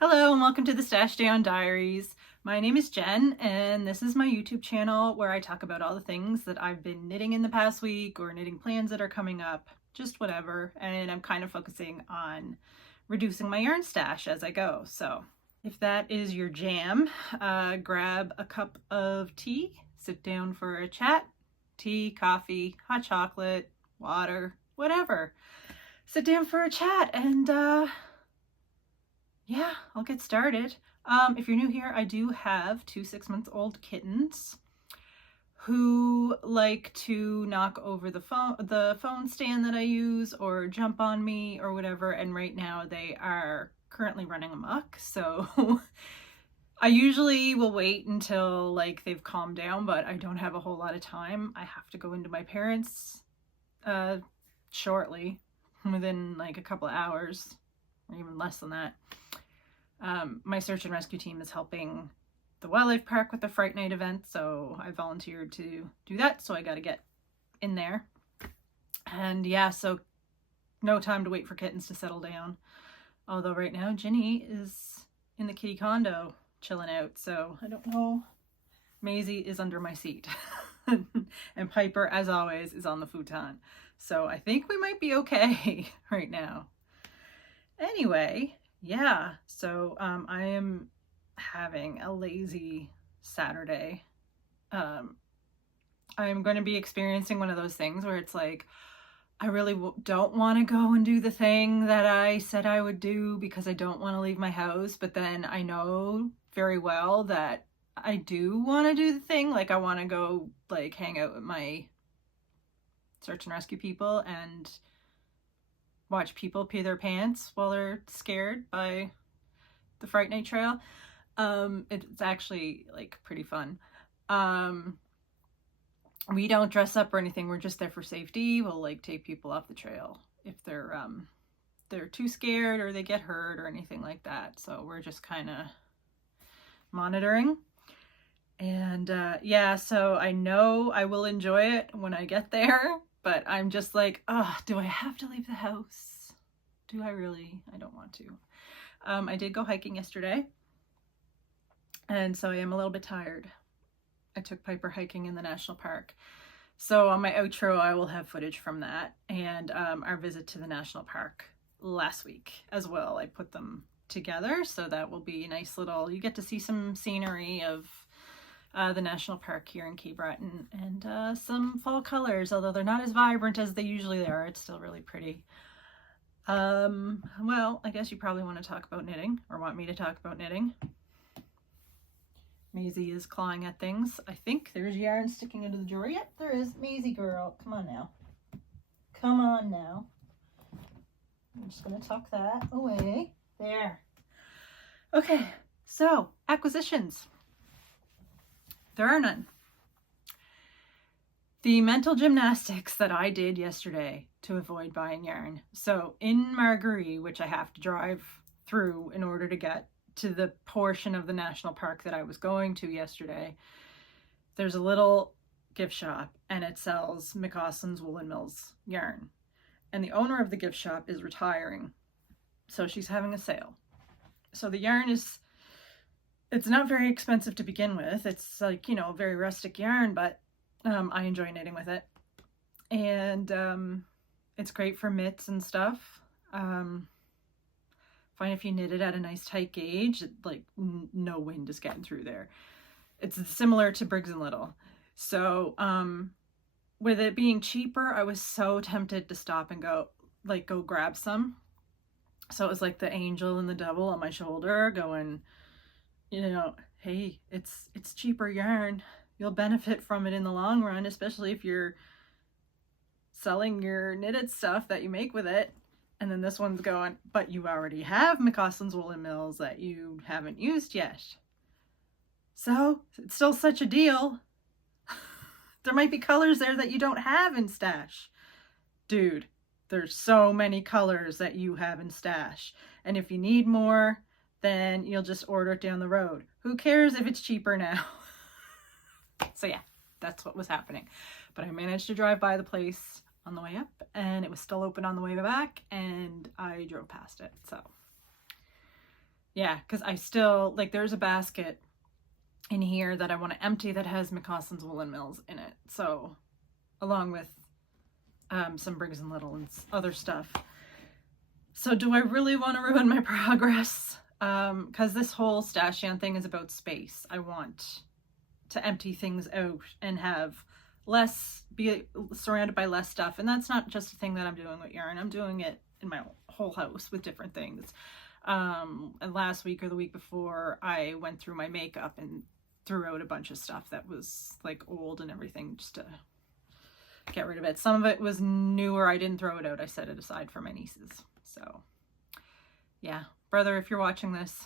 Hello and welcome to the Stash-down Diaries. My name is Jen and this is my YouTube channel where I talk about all the things that I've been knitting in the past week or knitting plans that are coming up, just whatever. And I'm kind of focusing on reducing my yarn stash as I go. So if that is your jam, grab a cup of tea, sit down for a chat, tea, coffee, hot chocolate, water, whatever. Sit down for a chat and yeah, I'll get started. If you're new here, I do have two 6-month-old kittens who like to knock over the phone stand that I use or jump on me or whatever, and right now they are currently running amok. So I usually will wait until like they've calmed down, but I don't have a whole lot of time. I have to go into my parents' shortly, within like a couple of hours or even less than that. My search and rescue team is helping the wildlife park with the Fright Night event, so I volunteered to do that, so I got to get in there. And yeah, so no time to wait for kittens to settle down. Although right now Ginny is in the kitty condo chilling out, so I don't know. Maisie is under my seat. And Piper, as always, is on the futon. So I think we might be okay right now. Anyway, yeah, so I am having a lazy Saturday. I'm going to be experiencing one of those things where it's like, I really don't want to go and do the thing that I said I would do because I don't want to leave my house, but then I know very well that I do want to do the thing. Like I want to go like hang out with my search and rescue people and watch people pee their pants while they're scared by the Fright Night Trail. It's actually like pretty fun. We don't dress up or anything. We're just there for safety. We'll like take people off the trail if they're too scared or they get hurt or anything like that. So we're just kind of monitoring. And yeah, so I know I will enjoy it when I get there, but I'm just like, oh, do I have to leave the house? Do I really? I don't want to. I did go hiking yesterday, and so I am a little bit tired. I took Piper hiking in the national park. So on my outro, I will have footage from that and our visit to the national park last week as well. I put them together, so that will be a nice little, you get to see some scenery of the national park here in Cape Breton and some fall colors, although they're not as vibrant as they usually are. It's still really pretty. Well, I guess you probably want to talk about knitting, or want me to talk about knitting. Maisie is clawing at things. I think there's yarn sticking into the drawer. Yep, there is. Maisie girl, come on now. Come on now. I'm just going to tuck that away. There. Okay, so acquisitions. There are none. The mental gymnastics that I did yesterday to avoid buying yarn. So in Marguerite, which I have to drive through in order to get to the portion of the national park that I was going to yesterday, there's a little gift shop and it sells McCausland's Woolen Mills yarn. And the owner of the gift shop is retiring, so she's having a sale. So the yarn is, it's not very expensive to begin with. It's like, you know, very rustic yarn, but I enjoy knitting with it. And it's great for mitts and stuff. Fine if you knit it at a nice tight gauge, like no wind is getting through there. It's similar to Briggs & Little. So with it being cheaper, I was so tempted to stop and go grab some. So it was like the angel and the devil on my shoulder going, you know, hey, it's cheaper yarn. You'll benefit from it in the long run, especially if you're selling your knitted stuff that you make with it. And then this one's going, but you already have McCausland's Woolen Mills that you haven't used yet. So it's still such a deal. There might be colors there that you don't have in stash. Dude, there's so many colors that you have in stash. And if you need more, then you'll just order it down the road. Who cares if it's cheaper now? So yeah, that's what was happening. But I managed to drive by the place on the way up, and it was still open on the way back, and I drove past it. So yeah, because I still, like, there's a basket in here that I want to empty that has McCausland's Woolen Mills in it. So, along with some Briggs and Little and other stuff. So do I really want to ruin my progress? Because this whole Stash-down thing is about space. I want to empty things out and have less, be surrounded by less stuff. And that's not just a thing that I'm doing with yarn. I'm doing it in my whole house with different things. And last week or the week before, I went through my makeup and threw out a bunch of stuff that was like old and everything, just to get rid of it. Some of it was newer. I didn't throw it out. I set it aside for my nieces. So yeah, brother, if you're watching this,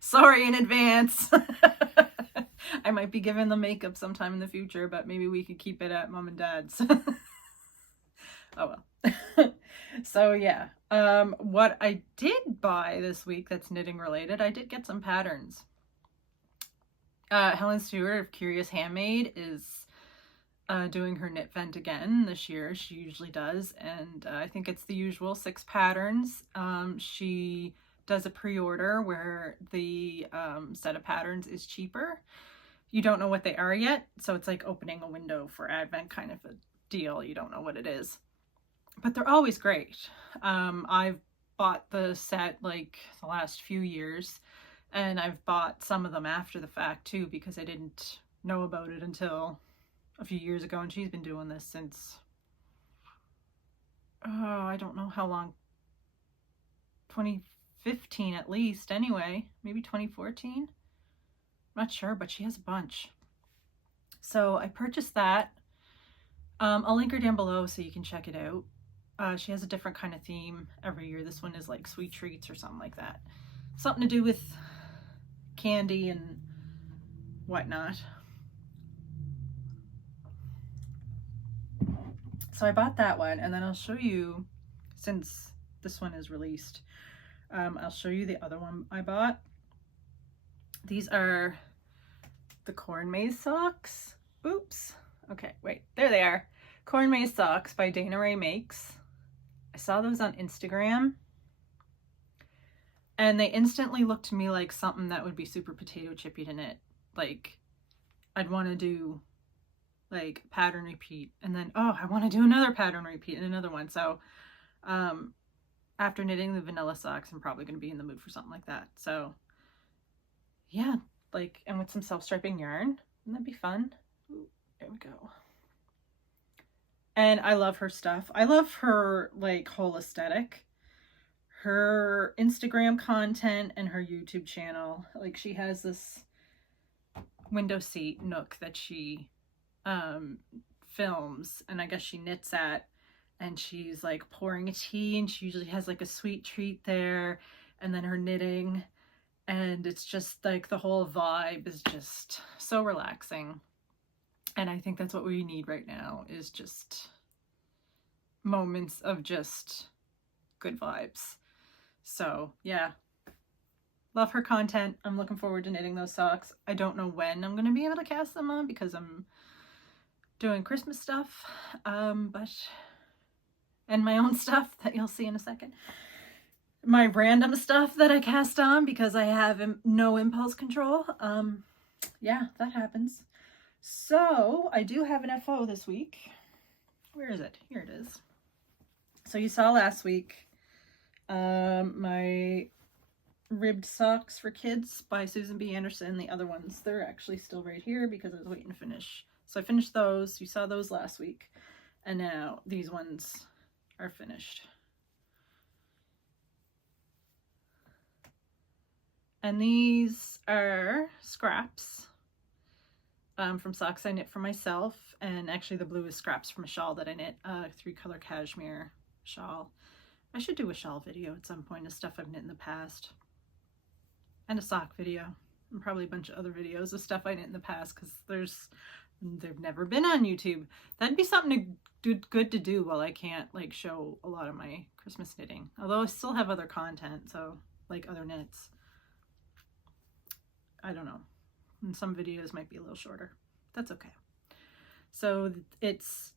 sorry in advance. I might be giving the makeup sometime in the future, but maybe we could keep it at mom and dad's. Oh well. So yeah, what I did buy this week that's knitting related, I did get some patterns. Helen Stewart of Curious Handmade is doing her knit vent again this year. She usually does, and I think it's the usual 6 patterns. She does a pre-order where the set of patterns is cheaper. You don't know what they are yet, so it's like opening a window for Advent kind of a deal. You don't know what it is, but they're always great. I've bought the set like the last few years, and I've bought some of them after the fact too, because I didn't know about it until a few years ago, and she's been doing this since, oh, I don't know how long, 2015 at least, anyway, maybe 2014, I'm not sure, but she has a bunch. So I purchased that. I'll link her down below so you can check it out. She has a different kind of theme every year. This one is like sweet treats or something like that, something to do with candy and whatnot. So I bought that one, and then I'll show you, since this one is released, I'll show you the other one I bought. These are the Corn Maze socks. Oops. Okay, wait, there they are. Corn Maze socks by Dana Rae Makes. I saw those on Instagram, and they instantly looked to me like something that would be super potato chippy to knit. Like, I'd want to do like pattern repeat, and then, oh, I want to do another pattern repeat and another one. So after knitting the vanilla socks, I'm probably going to be in the mood for something like that. So yeah, like, and with some self-striping yarn, wouldn't that be fun? Ooh, there we go. And I love her stuff. I love her like whole aesthetic, her Instagram content and her YouTube channel. Like, she has this window seat nook that she films, and I guess she knits at, and she's like pouring a tea, and she usually has like a sweet treat there, and then her knitting, and it's just like the whole vibe is just so relaxing. And I think that's what we need right now, is just moments of just good vibes. So yeah, love her content. I'm looking forward to knitting those socks. I don't know when I'm going to be able to cast them on, because I'm doing Christmas stuff, but, and my own stuff that you'll see in a second. My random stuff that I cast on because I have no impulse control. Yeah, that happens. So I do have an FO this week. Where is it? Here it is. So you saw last week my ribbed socks for kids by Susan B. Anderson. The other ones, they're actually still right here because I was waiting to finish. So I finished those. You saw those last week, and now these ones are finished. And these are scraps from socks I knit for myself, and actually the blue is scraps from a shawl that I knit, a 3-color cashmere shawl. I should do a shawl video at some point of stuff I've knit in the past, and a sock video, and probably a bunch of other videos of stuff I knit in the past, because they've never been on YouTube. That'd be something good to do while I can't like show a lot of my Christmas knitting, although I still have other content, so like other knits. I don't know, and some videos might be a little shorter. That's okay. So it's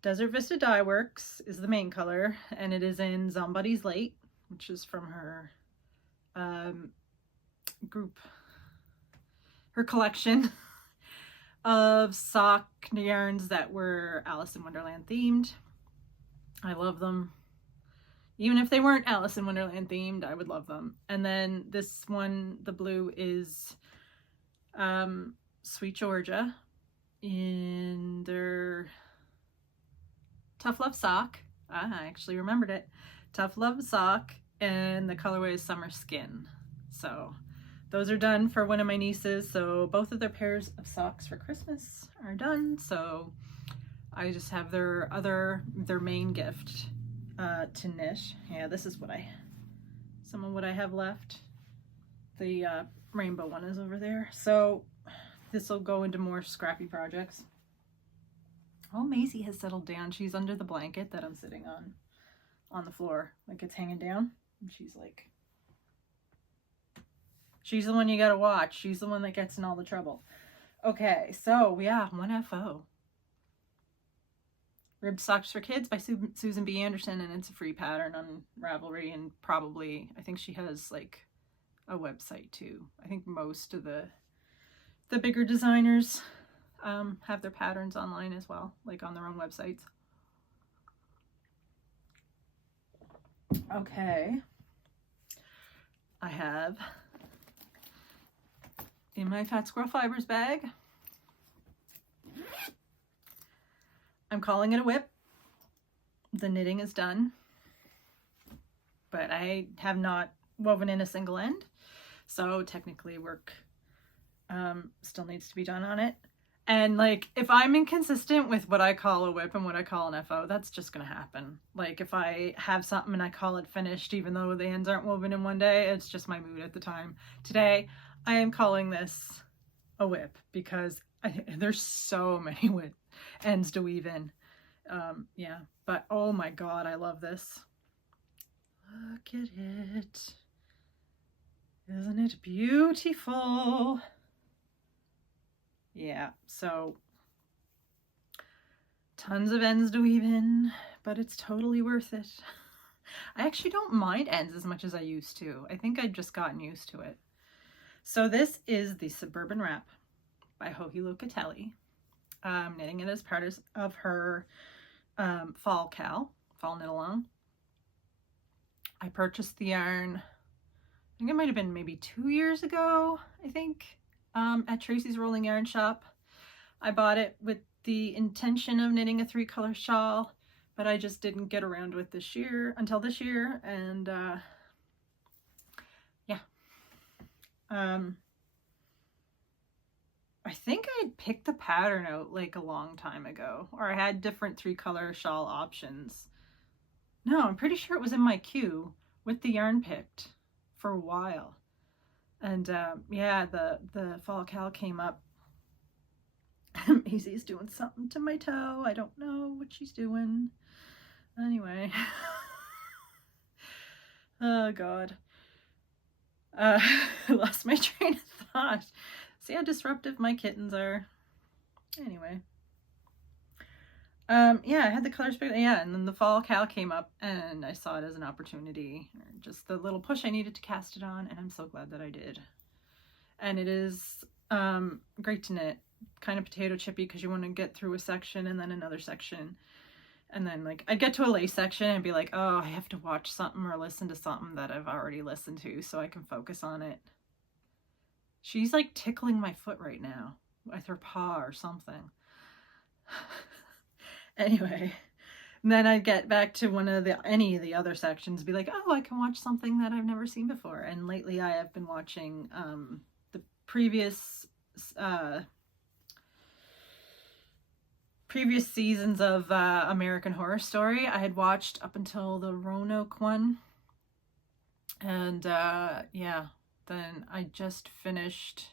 Desert Vista Dye Works is the main color, and it is in Somebody's Late, which is from her group, her collection of sock yarns that were Alice in Wonderland themed. I love them. Even if they weren't Alice in Wonderland themed, I would love them. And then this one, the blue, is Sweet Georgia in their Tough Love sock. I actually remembered it. Tough Love sock, and the colorway is Summer Skin. So those are done for one of my nieces. So both of their pairs of socks for Christmas are done. So I just have their main gift to knit. Yeah, this is some of what I have left. The rainbow one is over there. So this will go into more scrappy projects. Oh, Maisie has settled down. She's under the blanket that I'm sitting on the floor. Like, it's hanging down. And she's like, she's the one you gotta watch. She's the one that gets in all the trouble. Okay, so yeah, 1FO. Ribbed Socks for Kids by Susan B. Anderson, and it's a free pattern on Ravelry, and probably, I think she has like a website too. I think most of the bigger designers have their patterns online as well, like on their own websites. Okay, I have in my Fat Squirrel Fibers bag, I'm calling it a whip. The knitting is done, but I have not woven in a single end, so technically work still needs to be done on it. And like, if I'm inconsistent with what I call a whip and what I call an FO, that's just gonna happen. Like, if I have something and I call it finished, even though the ends aren't woven in one day, it's just my mood at the time. Today, I am calling this a whip because there's so many ends to weave in. Yeah, but oh my god, I love this. Look at it. Isn't it beautiful? Yeah, so tons of ends to weave in, but it's totally worth it. I actually don't mind ends as much as I used to. I think I've just gotten used to it. So this is the Suburban Wrap by Joji Locatelli. Knitting it as part of her fall knit along. I purchased the yarn, I think it might have been maybe 2 years ago, I think, at Tracy's Rolling Yarn Shop. I bought it with the intention of knitting a 3-color shawl, but I just didn't get around with until this year, and yeah. I think I picked the pattern out like a long time ago, or I had different 3-color shawl options. No, I'm pretty sure it was in my queue with the yarn picked for a while. And yeah, the fall cal came up. Maisie's doing something to my toe. I don't know what she's doing. Anyway. Oh god. I lost my train of thought. See how disruptive my kittens are. Anyway. Yeah, I had the colors picked. Yeah, and then the fall cal came up and I saw it as an opportunity, or just the little push I needed to cast it on, and I'm so glad that I did. And it is great to knit, kind of potato chippy, because you want to get through a section and then another section, and then like I'd get to a lace section and be like, oh, I have to watch something or listen to something that I've already listened to so I can focus on it. She's like tickling my foot right now with her paw or something. Anyway, and then I'd get back to any of the other sections, be like, oh, I can watch something that I've never seen before. And lately I have been watching the previous seasons of American Horror Story. I had watched up until the Roanoke one. And yeah, then I just finished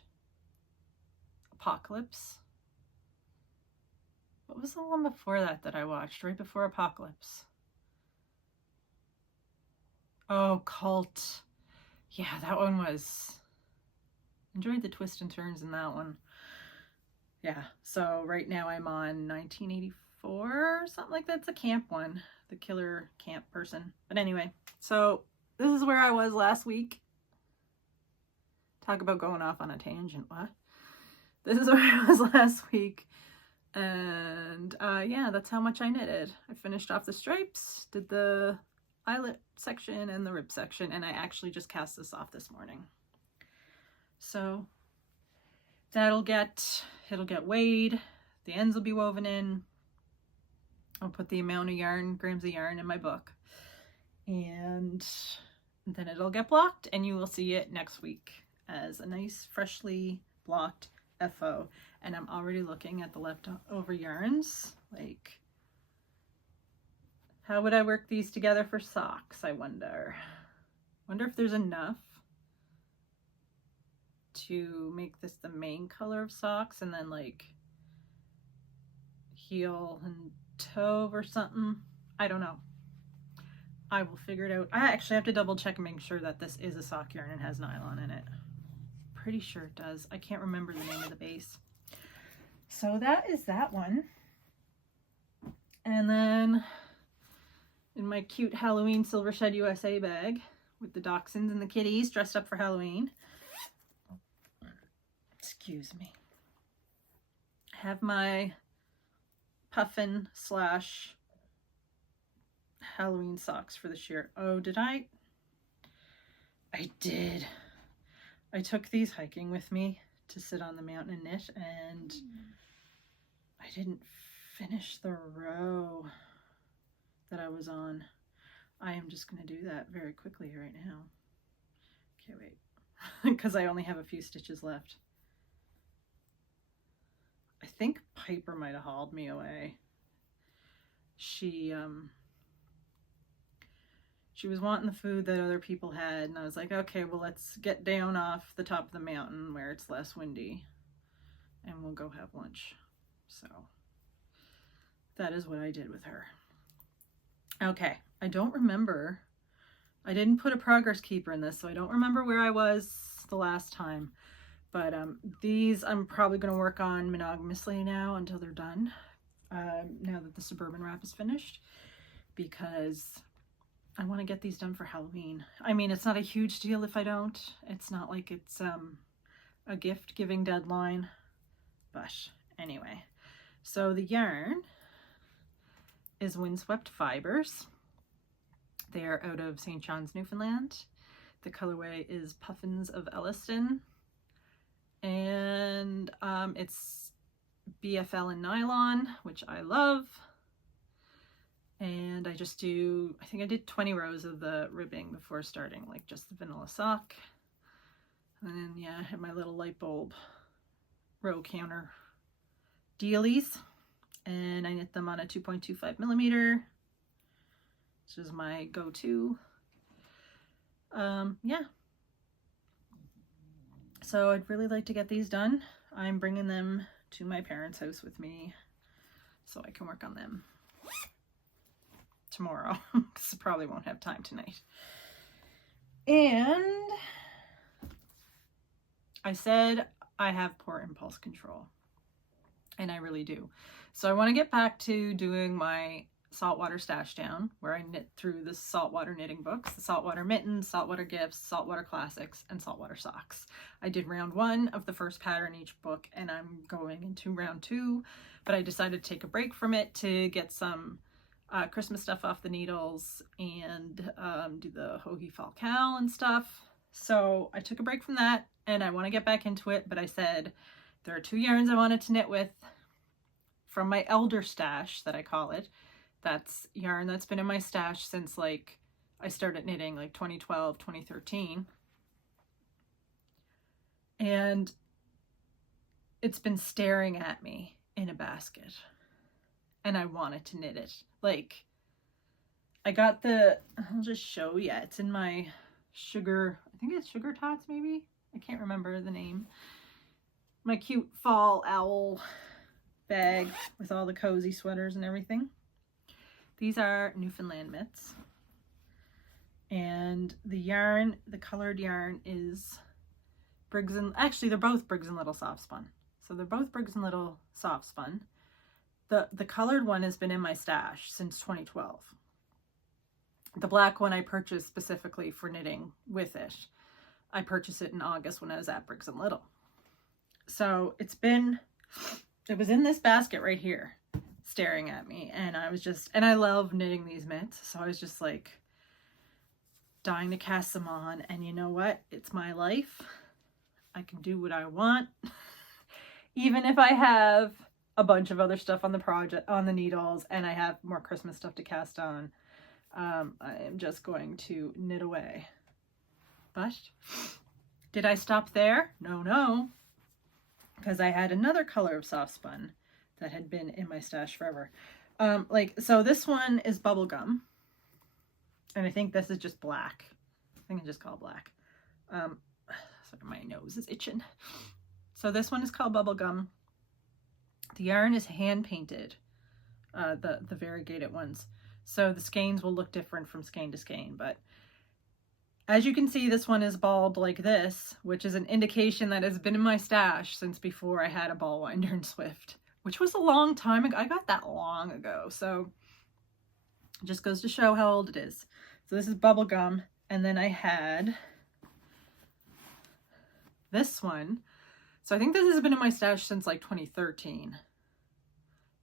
Apocalypse. What was the one before that I watched, right before Apocalypse? Oh, Cult. Yeah, that one was... Enjoyed the twists and turns in that one. Yeah, so right now I'm on 1984, something like that. It's a camp one, the killer camp person. But anyway, so this is where I was last week. Talk about going off on a tangent. What? This is where I was last week. And yeah, that's how much I knitted. I finished off the stripes, did the eyelet section and the rib section, and I actually just cast this off this morning. So it'll get weighed, the ends will be woven in. I'll put the amount of yarn, grams of yarn, in my book, and then it'll get blocked, and you will see it next week as a nice freshly blocked FO. And I'm already looking at the leftover yarns, like, how would I work these together for socks, I wonder if there's enough to make this the main color of socks, and then like heel and toe or something. I don't know. I will figure it out. I actually have to double check and make sure that this is a sock yarn and has nylon in it. Pretty sure it does. I can't remember the name of the base. So that is that one. And then in my cute Halloween Silver Shed USA bag with the dachshunds and the kitties dressed up for Halloween. Excuse me. I have my puffin / Halloween socks for this year. Oh, did I? I did. I took these hiking with me to sit on the mountain and knit, and I didn't finish the row that I was on. I am just going to do that very quickly right now. Okay, wait. Because I only have a few stitches left. I think Piper might have hauled me away. She was wanting the food that other people had, and I was like, okay, well, let's get down off the top of the mountain where it's less windy, and we'll go have lunch. So that is what I did with her. Okay, I don't remember. I didn't put a progress keeper in this, so I don't remember where I was the last time. But these I'm probably going to work on monogamously now until they're done, now that the Suburban wrap is finished, because I want to get these done for Halloween. I mean, it's not a huge deal if I don't. It's not like it's a gift giving deadline. But anyway, so the yarn is Windswept Fibers. They are out of St. John's, Newfoundland. The colorway is Puffins of Elliston. And it's BFL in nylon, which I love. And I just do, I think I did 20 rows of the ribbing before starting, like just the vanilla sock. And then, yeah, I have my little light bulb row counter dealies. And I knit them on a 2.25 millimeter. This is my go-to. Yeah. So I'd really like to get these done. I'm bringing them to my parents' house with me so I can work on them tomorrow, because I probably won't have time tonight. And I said I have poor impulse control, and I really do. So I want to get back to doing my saltwater stash down, where I knit through the saltwater knitting books, the saltwater mittens, saltwater gifts, saltwater classics, and saltwater socks. I did round 1 of the first pattern each book, and I'm going into round 2, but I decided to take a break from it to get some Christmas stuff off the needles and do the Hoagie Fall Cowl and stuff. So I took a break from that, and I want to get back into it, but I said there are 2 yarns I wanted to knit with from my elder stash, that I call it. That's yarn that's been in my stash since like I started knitting, like 2012, 2013. And it's been staring at me in a basket, and I wanted to knit it. Like, I got I'll just show you. It's in my sugar, I think it's Sugar Tots maybe? I can't remember the name. My cute fall owl bag with all the cozy sweaters and everything. These are Newfoundland mitts. And the yarn, the colored yarn is Briggs & actually they're both Briggs & Little soft spun. So they're both Briggs & Little soft spun. The colored one has been in my stash since 2012. The black one I purchased specifically for knitting with it. I purchased it in August when I was at Briggs and Little. So it was in this basket right here staring at me, and I love knitting these mitts, so I was just like dying to cast them on. And you know what? It's my life. I can do what I want. Even if I have a bunch of other stuff on the project, on the needles, and I have more Christmas stuff to cast on, I am just going to knit away. But did I stop there? No, because I had another color of soft spun that had been in my stash forever. So this one is bubblegum, and I think this is just black. I think I just call it black. Sorry, my nose is itching. So this one is called bubblegum. The yarn is hand painted, the variegated ones. So the skeins will look different from skein to skein, but as you can see, this one is balled like this, which is an indication that it's been in my stash since before I had a ball winder and Swift, which was a long time ago. I got that long ago, so it just goes to show how old it is. So this is bubblegum, and then I had this one. So I think this has been in my stash since like 2013.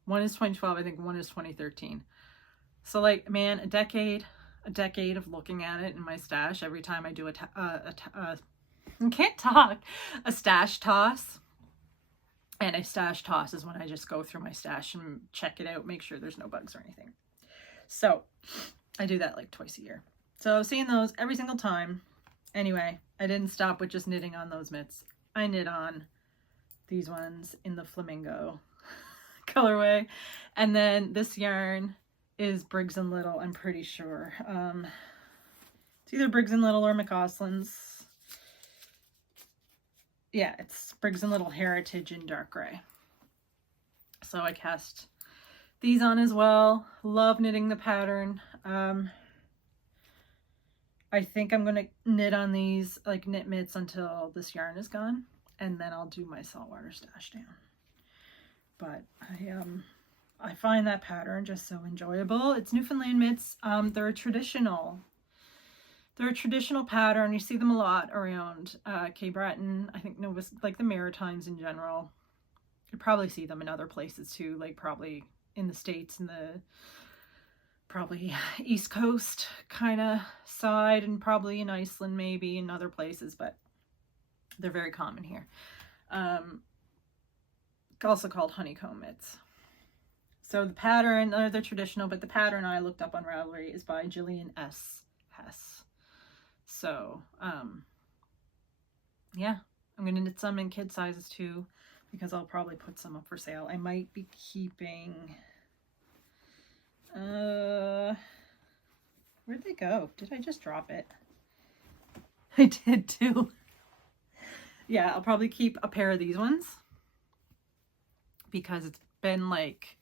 One is 2012, I think one is 2013. So like, man, a decade of looking at it in my stash every time I do I can't talk, a stash toss. And a stash toss is when I just go through my stash and check it out, make sure there's no bugs or anything. So I do that like twice a year. So seeing those every single time. Anyway, I didn't stop with just knitting on those mitts. I knit on these ones in the flamingo colorway. And then this yarn is Briggs and Little, I'm pretty sure. It's either Briggs and Little or McCausland's. Yeah, it's Briggs and Little Heritage in dark gray. So I cast these on as well. Love knitting the pattern. I think I'm going to knit on these, like knit mitts, until this yarn is gone, and then I'll do my saltwater stash down. But I find that pattern just so enjoyable. It's Newfoundland mitts. They're a traditional pattern. You see them a lot around Cape Breton. I think like the Maritimes in general. You probably see them in other places too, like probably in the States and the probably East Coast kind of side, and probably in Iceland maybe, and other places, but they're very common here. Also called honeycomb mitts. So the pattern, they're traditional, but the pattern I looked up on Ravelry is by Jillian S. Hess. So, yeah, I'm going to knit some in kid sizes too, because I'll probably put some up for sale. I might be keeping, where'd they go? Did I just drop it? I did too. Yeah, I'll probably keep a pair of these ones, because it's been like,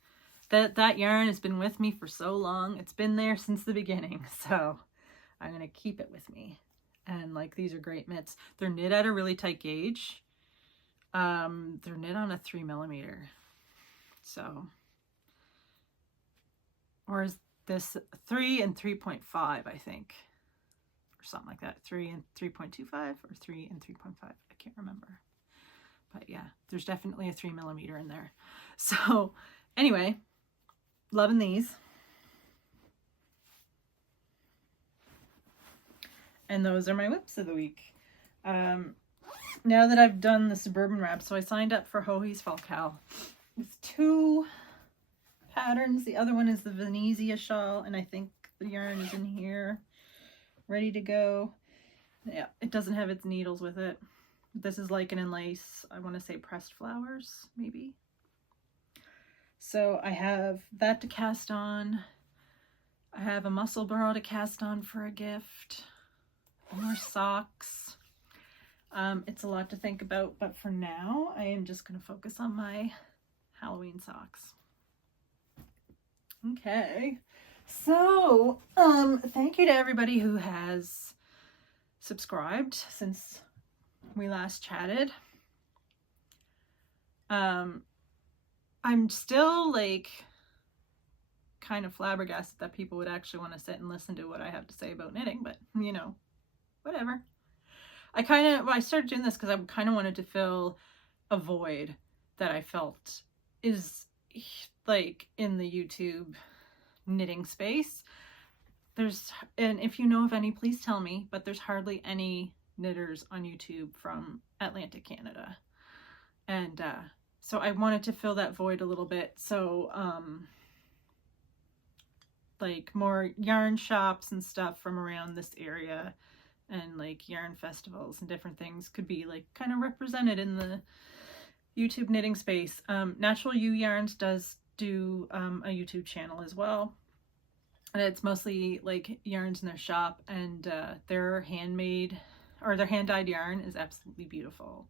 that yarn has been with me for so long. It's been there since the beginning, so I'm going to keep it with me. And like, these are great mitts. They're knit at a really tight gauge. They're knit on a 3mm. So, or is this 3 and 3.5, I think, or something like that. 3 and 3.25 or 3 and 3.5. I can't remember. But yeah, there's definitely a 3mm in there. So anyway, loving these. And those are my whips of the week. Now that I've done the suburban wrap, so I signed up for Hohi's Fall Cal. It's 2 patterns. The other one is the Venezia shawl, and I think the yarn is in here, ready to go. Yeah, it doesn't have its needles with it. This is lichen and lace. I want to say pressed flowers, maybe. So I have that to cast on. I have a muscle burrow to cast on for a gift. More socks. It's a lot to think about, but for now, I am just going to focus on my Halloween socks. Okay. So, thank you to everybody who has subscribed since we last chatted. I'm still like kind of flabbergasted that people would actually want to sit and listen to what I have to say about knitting, but you know, whatever. I started doing this because I kind of wanted to fill a void that I felt is like in the YouTube knitting space. And if you know of any, please tell me, but there's hardly any knitters on YouTube from Atlantic Canada. And so I wanted to fill that void a little bit. So like more yarn shops and stuff from around this area, and like yarn festivals and different things could be like kind of represented in the YouTube knitting space. Natural You Yarns does do a YouTube channel as well, and it's mostly like yarns in their shop, and their handmade or their hand-dyed yarn is absolutely beautiful.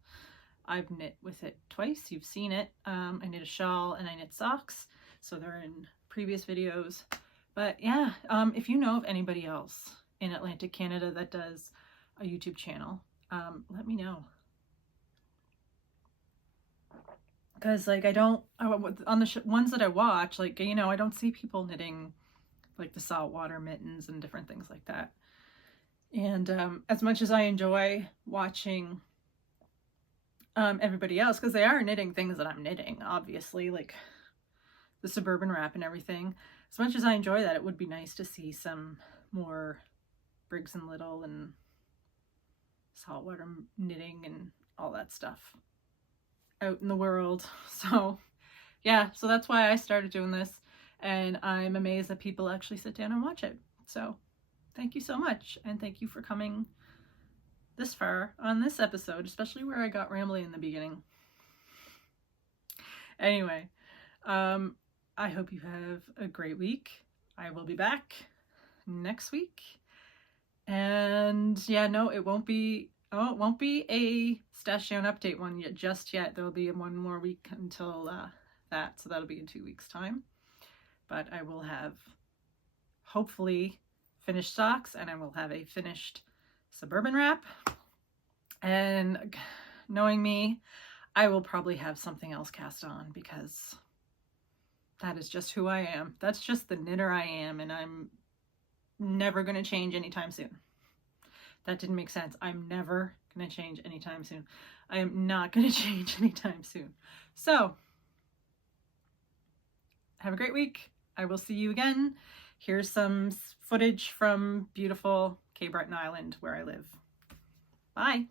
I've knit with it twice. You've seen it. I knit a shawl and I knit socks, so they're in previous videos. But yeah, if you know of anybody else in Atlantic Canada that does a YouTube channel, let me know. Because like on the ones that I watch, like, you know, I don't see people knitting like the saltwater mittens and different things like that. And as much as I enjoy watching everybody else, because they are knitting things that I'm knitting, obviously, like the suburban wrap and everything, as much as I enjoy that, it would be nice to see some more Briggs and Little and saltwater knitting and all that stuff out in the world. So yeah, so that's why I started doing this, and I'm amazed that people actually sit down and watch it. So thank you so much, and thank you for coming this far on this episode, especially where I got rambly in the beginning. Anyway, I hope you have a great week. I will be back next week. And yeah, no, it won't be a Stash-down update one just yet. There'll be one more week until that, so that'll be in 2 weeks' time. But I will have hopefully finished socks, and I will have a finished suburban wrap. And knowing me, I will probably have something else cast on, because that is just who I am. That's just the knitter I am, and I'm never going to change anytime soon. That didn't make sense. I'm never going to change anytime soon. I am not going to change anytime soon. So, have a great week. I will see you again. Here's some footage from beautiful Cape Breton Island, where I live. Bye.